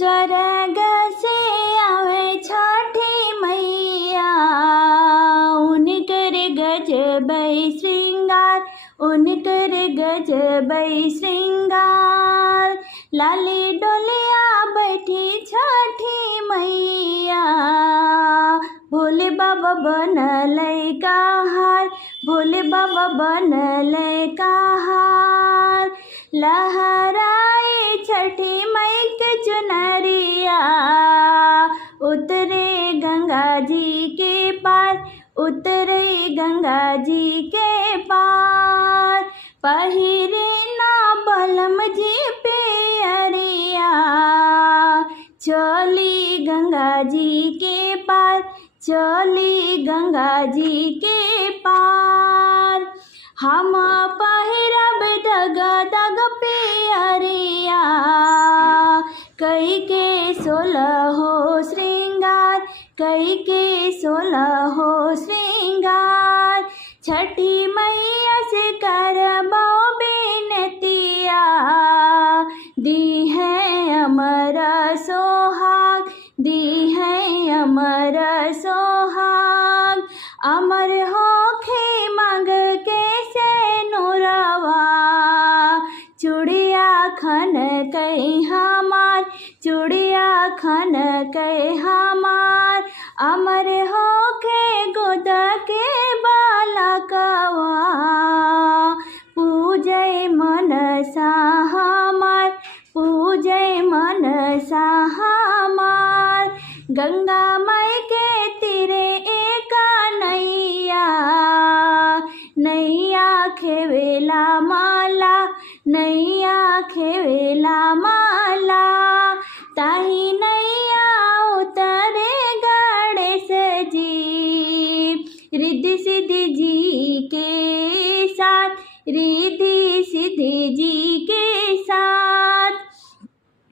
स्वर्ग से आवे छठी मैया, उनकर गजबै श्रृंगार, उनकर गजबै श्रृंगार। लाली डोलिया बैठी छठी मैया, भोले बाबा बनलै कहार, भोले बाबा बनलै कहार। लहराए छठी मई के चुनरिया, उतरे गंगा जी के पार, उतरे गंगा जी के पार। पहिरे ना बलम जी पियरिया, चली गंगा जी के पार, चली गंगा जी के पार। हम पहिरब दग दग पियरिया, कई के 16 श्रृंगार, कई के 16 श्रृंगार। छठी मैया से करबो बिनतिया, दी है अमर सोहाग, दी है अमर सोहाग। अमर होखे मांग के से नूरवा, चूड़िया खन कई हमार, चूड़िया खन कई हमार। अमर होखे गोद के बालकवा, पूजय मनसा हमार, पूजय मनसा हमार। गंगा माई के तीरे एक नैया, नैया खेवेला माला, नैया खेवेला माला। ताही नैया उतरे गणेश जी, रिद्धि सिद्धि जी के साथ, रिद्धि सिद्धि जी के साथ।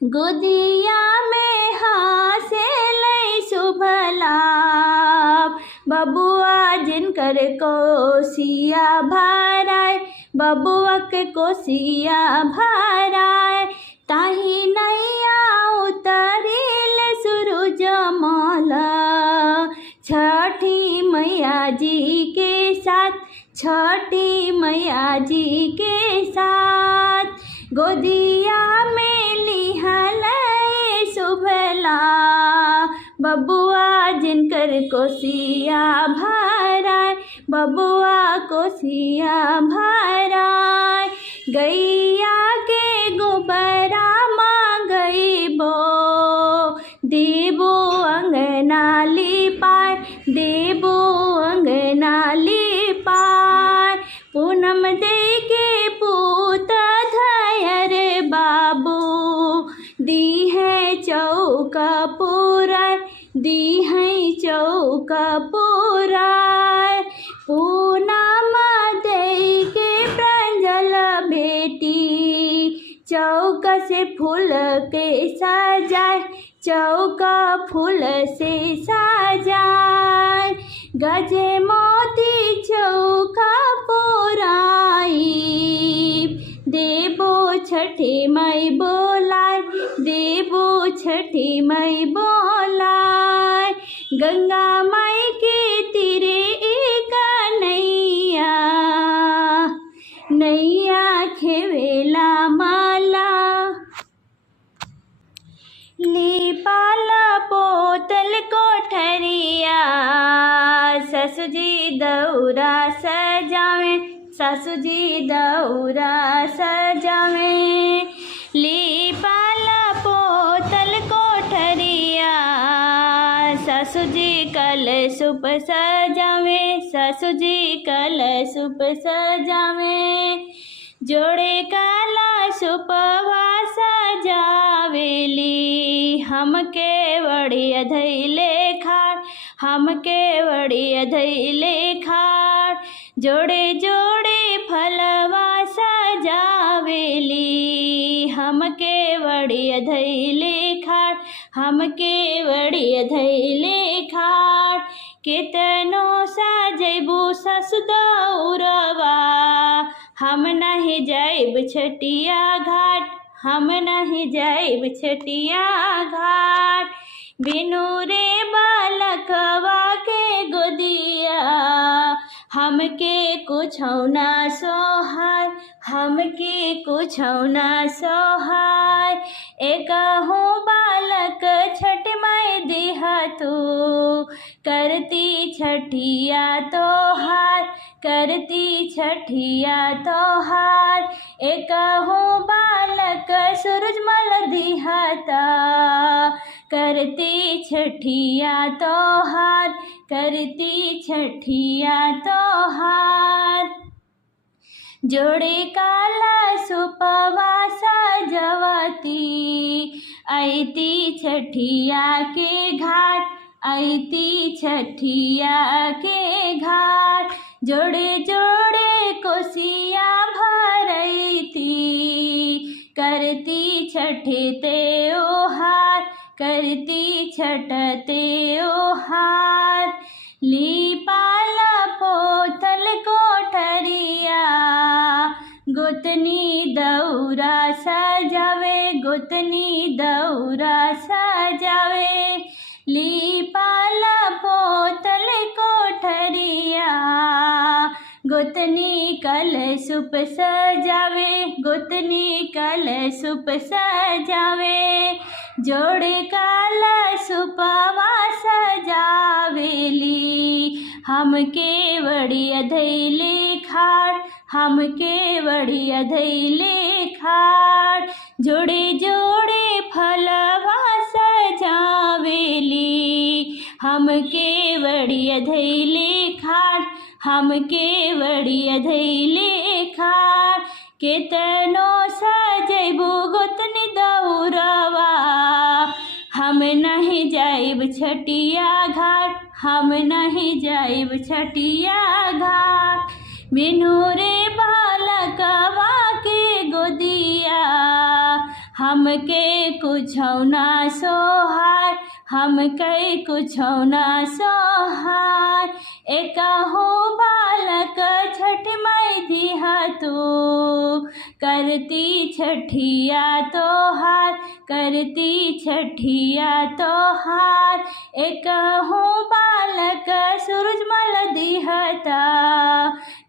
गोदिया में हासे लई शुभ लाभ, बबुआ जिनकर कोसिया भराय, बबुआ के कोसिया भराय। ताही नैया उतरिल सूरज माला, छठी मैया जी के साथ, छठी मैया जी के साथ। गोदिया में लिहल शुभ लाभ, बबुआ जिनकर कोसिया भराय, बबुआ कोसिया भराय। गैया के गोबरा मांगइबो, देबो अंगना लिपाय, देबो अंगना लिपाय। पूनम दे के पूत धयर बाबू, दी है चौका पुराय, दी है चौका पुराय। पूनम दे के प्रांजल बेटी, चौका से फूल के सजाए, चौका फूल से सजाए। गजे मोती चौका पुराई, देबो छठी मई बोलाय, देबो छठी मई बोलाय। गंगा माई के तीरे एक नैया, नैया खेवेला माला। लिपाल पोतल कोठरिया, ससुजी दौरा सजावे, ससुजी दौरा सजावे। लिपाल पोतल कोठरिया, ससुजी कलशुप सजावे, ससुजी कलशुप सजावे। जोड़े कलशुपवा सजावेली, हमके बड़ी धैले खाड़, हमके बड़ी धैले खाड़। जोड़े जोड़े फलवा सजावेली, हमके बड़ी धैले खाड़, हमके बड़ी धैले खाड़। केतनो सजैबू ससुदौरवा, हम नहीं जाइब छठिया घाट, हम नहीं जाइब छठिया घाट। बिनु रे बालकवा के गोदिया हमके कुछौ ना सोहाय, हमके कुछौ ना सोहाय। एकहु बालक छठ माई दिहा तू, करती छठिया तोहार, करती छठिया तोहार। एकहु बालक सूरजमल दिहता, करती छठिया तोहार, करती छठिया तोहार। जोड़े काला सुपवा सजवती, आईती छठिया के घाट, आईती छठिया के घाट। जोड़े जोड़े कोसिया भरैती, करती छठ त्योहार, करती छठ त्योहार। लीपाला पोतल कोठरिया, गोतनी दौरा सजावे, गोतनी दौरा सजावे। लीपाला पोतल कोठरिया, गोतनी कलशुप सजावे, गोतनी कलशुप सजावे। जोड़े कलशुपवा सजावेली, हमके वड़िया धैले खाट, हमके वड़िया धैले खाट। जोड़े जोड़े फलवा सजावेली, हमके वड़िया धैले खाट, हमके वड़िया धैले खाट। केतनो सजैबू गोतनी दौरवा, हम नहीं जाइब छठिया घाट, हम नहीं जाइब छठिया घाट। बिनु रे बालकवा के गोदिया हमके कुछौ ना सोहाय, हमके कुछौ ना सोहाय। एकहु बालक छठ माई दिहा तू, करती छठिया तोहार, करती छठिया तोहार। एकहु बालक सूरजमल दिहता,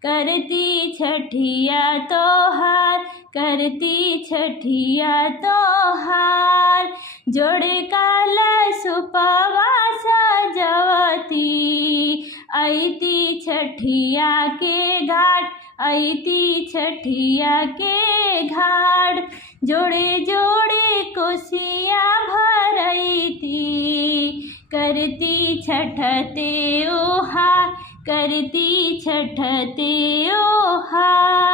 करती छठिया तोहार, करती छठिया तोहार। जोड़े कलशुपवा सजवती, आईती छठिया के घाट, आईती छठिया के घाट। जोड़े जोड़े कोसिया भरैती, करती छठ त्योहार, करती छठ त्योहार।